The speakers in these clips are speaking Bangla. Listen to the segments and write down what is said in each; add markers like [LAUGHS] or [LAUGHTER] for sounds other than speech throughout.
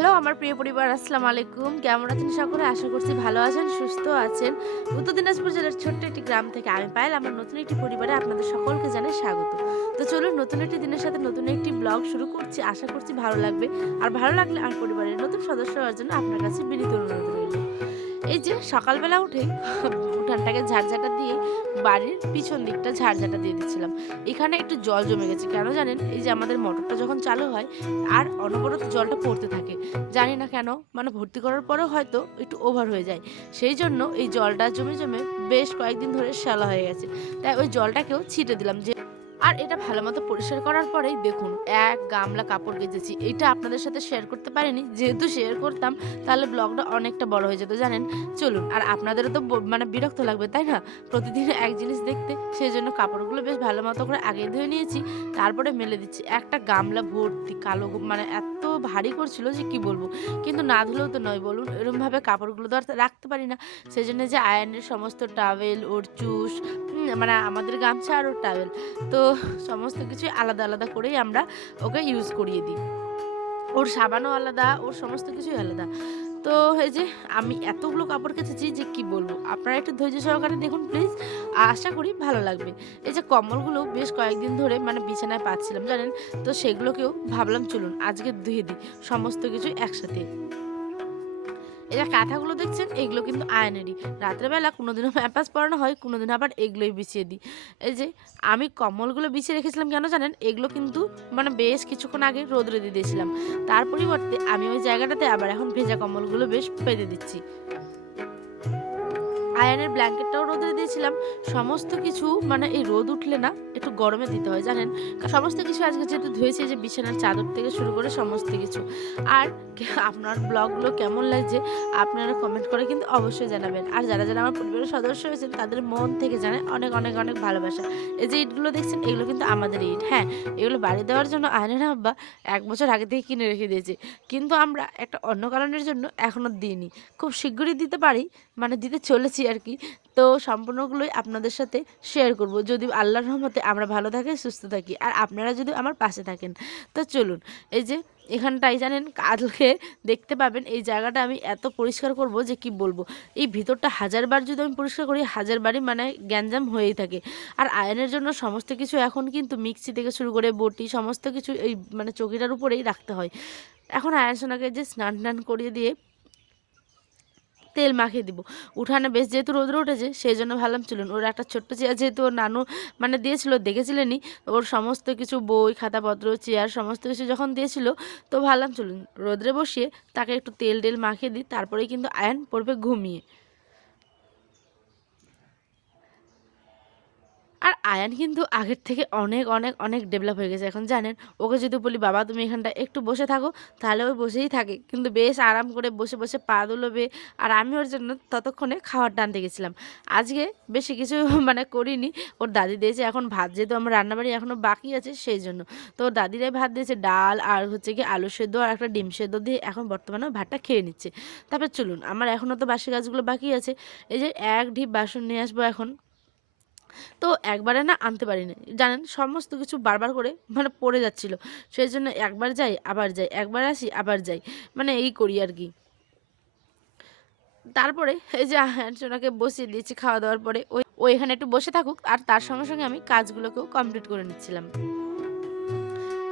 হ্যালো, আমার প্রিয় পরিবার, আসসালামু আলাইকুম। কেমন আছেন সকলে? আশা করছি ভালো আছেন, সুস্থ আছেন। উত্তর দিনাজপুর জেলার ছোট্ট একটি গ্রাম থেকে আমি পাইল আমার নতুন একটি পরিবারে আপনাদের সকলকে জানাই স্বাগত। তো চলুন, নতুন একটি দিনের সাথে নতুন একটি ব্লগ শুরু করছি। আশা করছি ভালো লাগবে। আর ভালো লাগলে আমার পরিবারের নতুন সদস্য হওয়ার জন্য আপনার কাছে বিনীত অনুরোধ রইল। এই যে সকালবেলা উঠেই উঠানটাকে ঝাড়ঝাটা দিয়ে বাড়ির পিছন দিকটা ঝাড়ঝাটা দিয়ে দিচ্ছিলাম। এখানে একটু জল জমে গেছে। কেন জানেন? এই যে আমাদের মোটরটা যখন চালু হয়, আর অনবরত জলটা পড়তে থাকে। জানি না কেন মানে ভর্তি করার পরেও হয়তো একটু ওভার হয়ে যায়। সেই জন্য এই জলটা জমে জমে বেশ কয়েকদিন ধরে শ্যালা হয়ে গেছে। তাই ওই জলটাকেও ছিটে দিলাম যে আর এটা ভালো মতো পরিষ্কার করার পরেই দেখুন এক গামলা কাপড় কেচেছি এটা আপনাদের সাথে শেয়ার করতে পারিনি যেহেতু শেয়ার করতাম তাহলে ব্লগটা অনেকটা বড় হয়ে যেত জানেন? চলুন আর আপনাদেরও তো মানে বিরক্ত লাগবে তাই না? প্রতিদিন এক জিনিস দেখতে সেই জন্য কাপড়গুলো বেশ ভালো মতো করে আগে ধুয়ে নিয়েছি তারপরে মেলে দিচ্ছি। একটা গামলা ভর্তি কালো মানে এত ভারী করছিল যে কি বলব? কিন্তু না ধুলেও তো নয় বলুন এরমভাবে কাপড়গুলো তো আর রাখতে পারি না। সেই জন্য যে আয়নের সমস্ত টাওয়েল ওর উম, মানে আমাদের গামছা আর ওর টাওয়েল তো সমস্ত কিছু আলাদা আলাদা করেই আমরা ওকে ইউজ করিয়ে দিই। ওর সাবানও আলাদা, ওর সমস্ত কিছুই আলাদা। তো এই যে আমি এতগুলো কাপড় কেচেছি যে কি বলব? আপনারা একটু ধৈর্য সহকারে দেখুন প্লিজ আশা করি ভালো লাগবে। এই যে কম্বলগুলো বেশ কয়েকদিন ধরে মানে বিছানায় পাচ্ছিলাম, জানেন? তো সেগুলোকেও ভাবলাম চলুন আজকে ধুয়ে দিই সমস্ত কিছু একসাথে এই কাঁথাগুলো দেখছেন, এগুলো কিন্তু আয়নেরই। রাত্রেবেলা কোনোদিনও ম্যাপাস পরানো হয় কোনোদিন আবার এগুলোই বিছিয়ে দিই। এই যে আমি কম্বলগুলো বিছিয়ে রেখেছিলাম, কেন জানেন? এগুলো কিন্তু মানে বেশ কিছুক্ষণ আগে রোদরে দিয়ে দিয়েছিলাম। তার পরিবর্তে আমি ওই জায়গাটাতে আবার এখন ভেজা কম্বলগুলো বেশ পেতে দিচ্ছি। আয়নের ব্ল্যাঙ্কেটটাও রোদে দিয়েছিলাম। সমস্ত কিছু মানে এই রোদ উঠলে না একটু গরমে দিতে হয়, জানেন? সমস্ত কিছু আজকে যেহেতু ধুয়েছি যে বিছানার চাদর থেকে শুরু করে সমস্ত কিছু। আর কে- আপনার ব্লগগুলো কেমন লাগছে আপনারা কমেন্ট করে কিন্তু অবশ্যই জানাবেন। আর যারা যারা আমার পরিবারের সদস্য হয়েছেন, তাদের মন থেকে জানায় অনেক অনেক অনেক ভালোবাসা। এই যে ইটগুলো দেখছেন, এগুলো কিন্তু আমাদের ইট হ্যাঁ? এগুলো বাড়ি দেওয়ার জন্য আয়নের আব্বা এক বছর আগে থেকে কিনে রেখে দিয়েছে। কিন্তু আমরা একটা অন্য কারণের জন্য এখনও দিইনি। খুব শীঘ্রই দিতে পারি মানে দিতে চলেছি আর কি। তো সম্পূর্ণগুলোই আপনাদের সাথে শেয়ার করব। যদি আল্লাহর রহমতে আমরা ভালো থাকি, সুস্থ থাকি, আর আপনারা যদি আমার পাশে থাকেন। তো চলুন, এই যে এখানটাই জানেন, কালকে দেখতে পাবেন এই জায়গাটা আমি এত পরিষ্কার করব যে কি বলব। এই ভিতরটা হাজারবার যদি আমি পরিষ্কার করি, হাজারবারই মানে গ্যাঞ্জাম হয়েই থাকে। আর আয়নের জন্য সমস্ত কিছু এখন কিন্তু মিক্সি থেকে শুরু করে বটি, সমস্ত কিছু এই মানে চকিটার উপরেই রাখতে হয়। এখন আয়ন সোনাকে যে স্নান টান করিয়ে দিয়ে তেল মাখিয়ে দিব। উঠানে বেশ যেহেতু রোদ্র উঠেছে সেই জন্য ভাবলাম চলুন, ওর একটা ছোট্ট চেয়ার যেহেতু ওর নানু মানে দিয়েছিল, দেখেছিলেনই, ওর সমস্ত কিছু বই, খাতাপত্র, চেয়ার, সমস্ত কিছু যখন দিয়েছিল, তো ভাবলাম চলুন রোদ্রে বসিয়ে তাকে একটু তেল টেল মাখিয়ে দিই, তারপরেই কিন্তু আয়ন পড়বে ঘুমিয়ে। আর আয়ান কিন্তু আগের থেকে অনেক অনেক অনেক ডেভেলপ হয়ে গেছে। এখন জানেন, ওকে যদি বলি, বাবা, তুমি এখানটা একটু বসে থাকো, তাহলে ও বসেই থাকে। কিন্তু বেশ আরাম করে বসে বসে পা দুলোবে। আর আমি ওর জন্য ততক্ষণে খাবার টানতে গেছিলাম। আজকে বেশি কিছু [LAUGHS] মানে করিনি। ওর দাদি দিয়েছে এখন ভাত, যেহেতু আমার রান্নাবাড়ি এখনও বাকি আছে সেই জন্য। তো ওর দাদিরাই ভাত দিয়েছে, ডাল আর হচ্ছে কি আলু সেদ্ধ আর একটা ডিম সেদ্ধ দিয়ে এখন বর্তমানে ভাতটা খেয়ে নিচ্ছে। তারপর চলুন, আমার এখনও তো বাসি গাছগুলো বাকি আছে। এই যে এক ঢিপ বাসন নিয়ে আসব এখন। তো একবারে না আনতে পারিনি। জানেন, সমস্ত কিছু বারবার করে মানে পড়ে যাচ্ছিল। সেই জন্য একবার যাই, আবার যাই, একবার আসি, আবার যাই। মানে এই করি আর কি। তারপরে এই যে সোনাকে বসিয়ে দিয়েছি খাওয়া দাওয়ার পরে, ওই ওইখানে একটু বসে থাকুক, আর তার সঙ্গে সঙ্গে আমি কাজগুলোকেও কমপ্লিট করে নিচ্ছিলাম।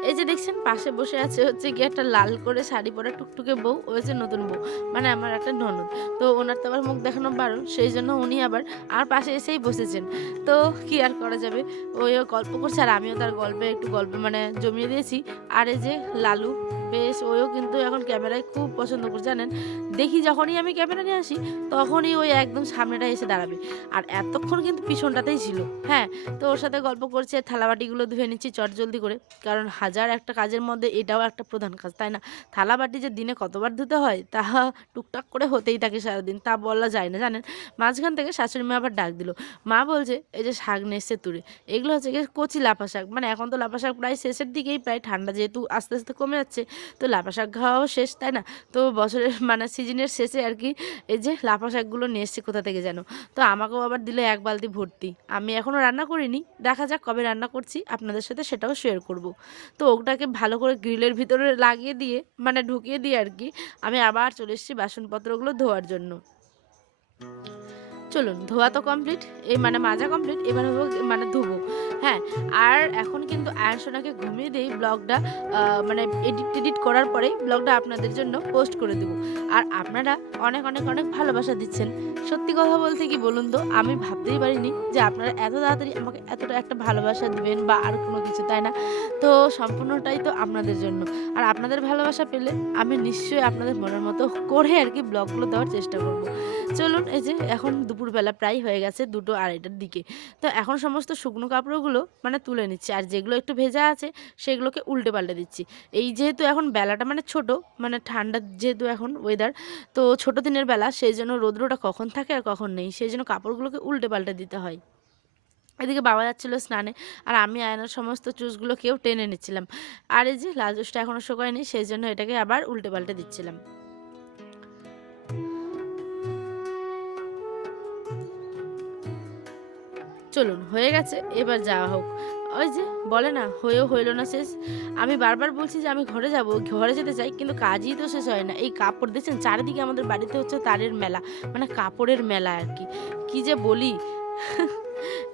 এই যে দেখছেন, পাশে বসে আছে হচ্ছে কি একটা লাল করে শাড়ি পরা টুকটুকে বউ, ও হচ্ছে নতুন বউ মানে আমার একটা ননদ। তো ওনার তো আবার মুখ দেখানো বারণ, সেই জন্য উনি আবার আর পাশে এসেই বসেছেন। তো কি আর করা যাবে? ওই গল্প করছে, আর আমিও তার গল্পে একটু গল্প মানে জমিয়ে দিয়েছি। আর এই যে লালু বেশ, ওইও কিন্তু এখন ক্যামেরায় খুব পছন্দ করে, জানেন? দেখি যখনই আমি ক্যামেরা নিয়ে আসি, তখনই ওই একদম সামনেটা এসে দাঁড়াবে। আর এতক্ষণ কিন্তু পিছনটাতেই ছিল হ্যাঁ? তো ওর সাথে গল্প করছে থালাবাটিগুলো ধুয়ে নিচ্ছি চট জলদি করে, কারণ হাজার একটা কাজের মধ্যে এটাও একটা প্রধান কাজ, তাই না? থালাবাটি যে দিনে কতবার ধুতে হয়, তা টুকটাক করে হতেই থাকে সারাদিন, তা বলা যায় না, জানেন? মাঝখান থেকে শাশুড়ি মা আবার ডাক দিল, মা বলছে, এই যে শাক এসছে তুলে এগুলো হচ্ছে কচি লাফা শাক মানে এখন তো লাফা শাক প্রায় শেষের দিকেই, প্রায় ঠান্ডা যেহেতু আস্তে আস্তে কমে যাচ্ছে তো লাফা শাক খাওয়াও শেষ, তাই না? তো বছরের মানে সিজনের শেষে আর কি এই যে লাফা শাকগুলো নিয়ে এসেছি কোথা থেকে যেন। তো আমাকেও আবার দিলে এক বালতি ভর্তি। আমি এখনও রান্না করিনি, দেখা যাক কবে রান্না করছি, আপনাদের সাথে সেটাও শেয়ার করব। তো ওটাকে ভালো করে গ্রিলের ভিতরে লাগিয়ে দিয়ে মানে ঢুকিয়ে দিয়ে আর কি, আমি আবার চলে এসেছি বাসনপত্রগুলো ধোয়ার জন্য। চলুন, ধোয়া তো কমপ্লিট এই মানে মাজা কমপ্লিট এবার মানে ধুবো। হ্যাঁ আর এখন কিন্তু আয়সোনাকে ঘুমিয়ে দিই ব্লগটা মানে এডিট টেডিট করার পরেই ব্লগটা আপনাদের জন্য পোস্ট করে দেবো। আর আপনারা অনেক অনেক অনেক ভালোবাসা দিচ্ছেন। সত্যি কথা বলতে কি বলুন তো, আমি ভাবতেই পারিনি যে আপনারা এত তাড়াতাড়ি আমাকে এতটা একটা ভালোবাসা দিবেন বা আর কোনো কিছু, তাই না? তো সম্পূর্ণটাই তো আপনাদের জন্য। আর আপনাদের ভালোবাসা পেলে আমি নিশ্চয়ই আপনাদের মনের মতো করে আর কি ব্লগগুলো দেওয়ার চেষ্টা করব। চলুন, এই যে এখন দুপুরবেলা প্রায় হয়ে গেছে দুটো আড়াইটার দিকে। তো এখন সমস্ত শুকনো কাপড়গুলো মানে তুলে নিচ্ছি, আর যেগুলো একটু ভেজা আছে সেগুলোকে উল্টে পাল্টে দিচ্ছি। এই যেহেতু এখন বেলাটা মানে ছোট মানে ঠান্ডা যেহেতু এখন ওয়েদার তো ছোট দিনের বেলা সেই জন্য রৌদ্রটা কখন থাকে আর কখন নেই, সেই জন্য কাপড়গুলোকে উল্টে পাল্টে দিতে হয়। এদিকে বাবা যাচ্ছিল স্নানে, আর আমি আয়নার সমস্ত চুজগুলোকেও টেনে নিচ্ছিলাম। আর এই যে লাল জুসটা এখনও শুকায়নি, সেই জন্য এটাকে আবার উল্টে পাল্টে দিচ্ছিলাম। চলুন, হয়ে গেছে, এবার যাওয়া হোক। ওই যে, বলে না, হয়েও হইল না শেষ। আমি বারবার বলছি যে আমি ঘরে যাব, ঘরে যেতে চাই, কিন্তু কাজই তো শেষ হয় না। এই কাপড় দেখছেন, চারিদিকে আমাদের বাড়িতে হচ্ছে তারের মেলা মানে কাপড়ের মেলা আর কি। কী যে বলি?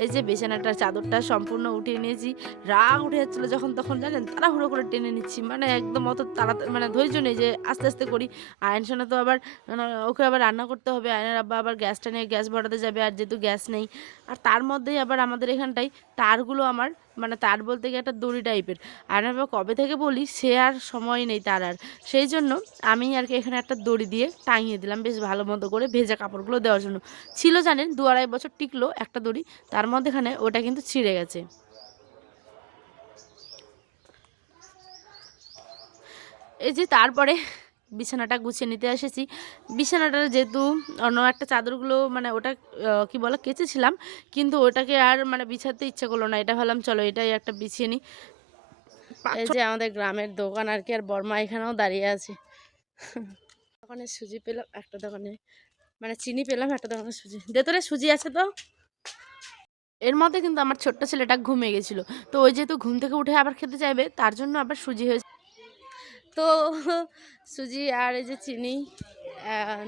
এই যে বিছানাটা চাদরটা সম্পূর্ণ উঠিয়ে নিয়েছি। রাগ উঠে যাচ্ছিল যখন তখন, জানেন? তাড়াহুড়ো করে টেনে নিচ্ছি। মানে একদম অত তাড়াতাড়ি মানে ধৈর্য নেই যে আস্তে আস্তে করি। আয়ন সোনা তো আবার মানে ওকে আবার রান্না করতে হবে। আয়নের আব্বা আবার গ্যাসটা নিয়ে গ্যাস ভরাতে যাবে, আর যেহেতু গ্যাস নেই। আর তার মধ্যেই আবার আমাদের এখানটায় তারগুলো আমার মানে তার বলতে গিয়ে একটা দড়ি টাইপের। আয়নের আব্বা কবে থেকে বলি, সে আর সময় নেই তার আর। সেই জন্য আমি আর কি এখানে একটা দড়ি দিয়ে টাঙিয়ে দিলাম, বেশ ভালো মতো করে ভেজা কাপড়গুলো দেওয়ার জন্য। ছিল, জানেন? দু আড়াই বছর টিকলো একটা দড়ি। তার মধ্যেখানে ওটা কিন্তু ছিঁড়ে গেছে। এই যে তারপরে বিছানাটা গুছিয়ে নিতে এসেছি। বিছানাটা যেহেতু অন্য একটা চাদরগুলো মানে ওটা কি বলে কেচেছিলাম কিন্তু ওটাকে আর মানে বিছাতে ইচ্ছে করল না। এটা ভাবলাম চলো এটাই একটা বিছিয়ে নিই এই যে আমাদের গ্রামের দোকান আর কি আর বর্মা এখানেও দাঁড়িয়ে আছে। দোকানে সুজি পেলাম একটা দোকানে মানে চিনি পেলাম একটা দোকানে সুজি। ভেতরে সুজি আছে তো? এর মধ্যে কিন্তু আমার ছোট্ট ছেলেটা ঘুমিয়ে গেছিল। তো ওই যেহেতু ঘুম থেকে উঠে আবার খেতে চাইবে, তার জন্য আবার সুজি হয়েছে। তো সুজি আর এই যে চিনি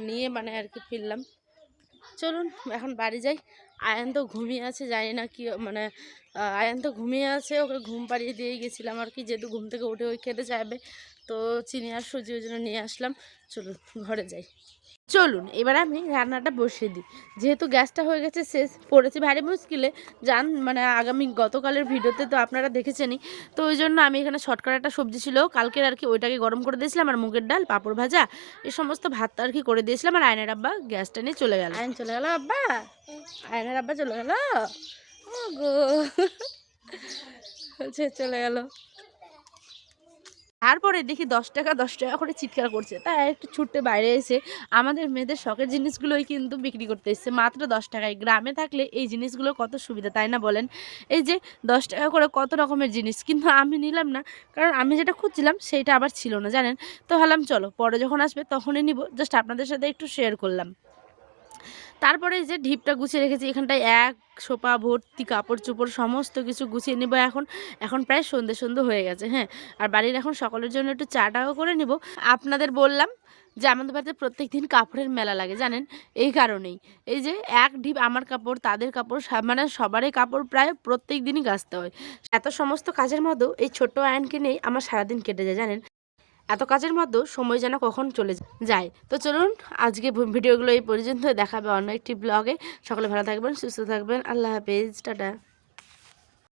নিয়ে মানে আর কি ফিরলাম। চলুন, এখন বাড়ি যাই। আয়ন তো ঘুমিয়ে আছে, জানি না কি মানে আয়ান তো ঘুমিয়ে আছে, ওকে ঘুম পাড়িয়ে দিয়ে গেছিলাম আর কি, যেহেতু ঘুম থেকে উঠে ওই খেতে চাইবে, তো চিনি আর সুজি ওই জন্য নিয়ে আসলাম। চলুন, ঘরে যাই। চলুন, এবার আমি রান্নাটা বসিয়ে দিই। যেহেতু গ্যাসটা হয়ে গেছে শেষ, পড়েছে ভারী মুশকিলে যান মানে আগামী গতকালের ভিডিওতে তো আপনারা দেখেছেনই, তো ওই জন্য আমি এখানে শর্টকাট একটা সবজি ছিল, কালকের আর কি ওইটাকে গরম করে দিয়েছিলাম আর মুগের ডাল, পাঁপড় ভাজা, এই সমস্ত ভাতটা আর কি করে দিয়েছিলাম আর আয়নের আব্বা গ্যাসটা নিয়ে চলে গেল। আয়ন চলে গেল আব্বা? আয়নের আব্বা চলে গেল? চলে গেল। তারপরে দেখি দশ টাকা দশ টাকা করে চিৎকার করছে। তাই একটু ছুটতে বাইরে এসে আমাদের মেয়েদের শখের জিনিসগুলোই কিন্তু বিক্রি করতে এসছে। মাত্র দশ টাকায়। গ্রামে থাকলে এই জিনিসগুলো কত সুবিধা, তাই না বলেন? এই যে দশ টাকা করে কত রকমের জিনিস, কিন্তু আমি নিলাম না। কারণ আমি যেটা খুঁজছিলাম সেইটা আবার ছিল না, জানেন? তো ভাবলাম, চলো, পরে যখন আসবে তখনই নিব। জাস্ট আপনাদের সাথে একটু শেয়ার করলাম। তারপরে যে ঢিপটা গুছিয়ে রেখেছি, এখানটায় এক সোপা, ভর্তি, কাপড় চোপড়, সমস্ত কিছু গুছিয়ে নেব। এখন এখন প্রায় সন্ধে সন্ধে হয়ে গেছে হ্যাঁ। আর বাড়ির এখন সকলের জন্য একটু চা চাটাও করে নেব। আপনাদের বললাম যে আমাদের বাড়িতে প্রত্যেক দিন কাপড়ের মেলা লাগে, জানেন? এই কারণেই। এই যে এক ঢিপ আমার কাপড়, তাদের কাপড় মানে সবারই কাপড় প্রায় প্রত্যেক দিনই গাছতে হয়। এত সমস্ত কাজের মতো এই ছোট্ট আয়নকে নিয়েই আমার সারাদিন কেটে যায়, জানেন? এত কাজের মধ্যেও সময় যেন কখন চলে যায়। তো চলুন, আজকে ভিডিওগুলো এই পর্যন্ত দেখাবে অন্য একটি ব্লগে সকলে ভালো থাকবেন, সুস্থ থাকবেন। আল্লাহ হাফেজ। টাটা।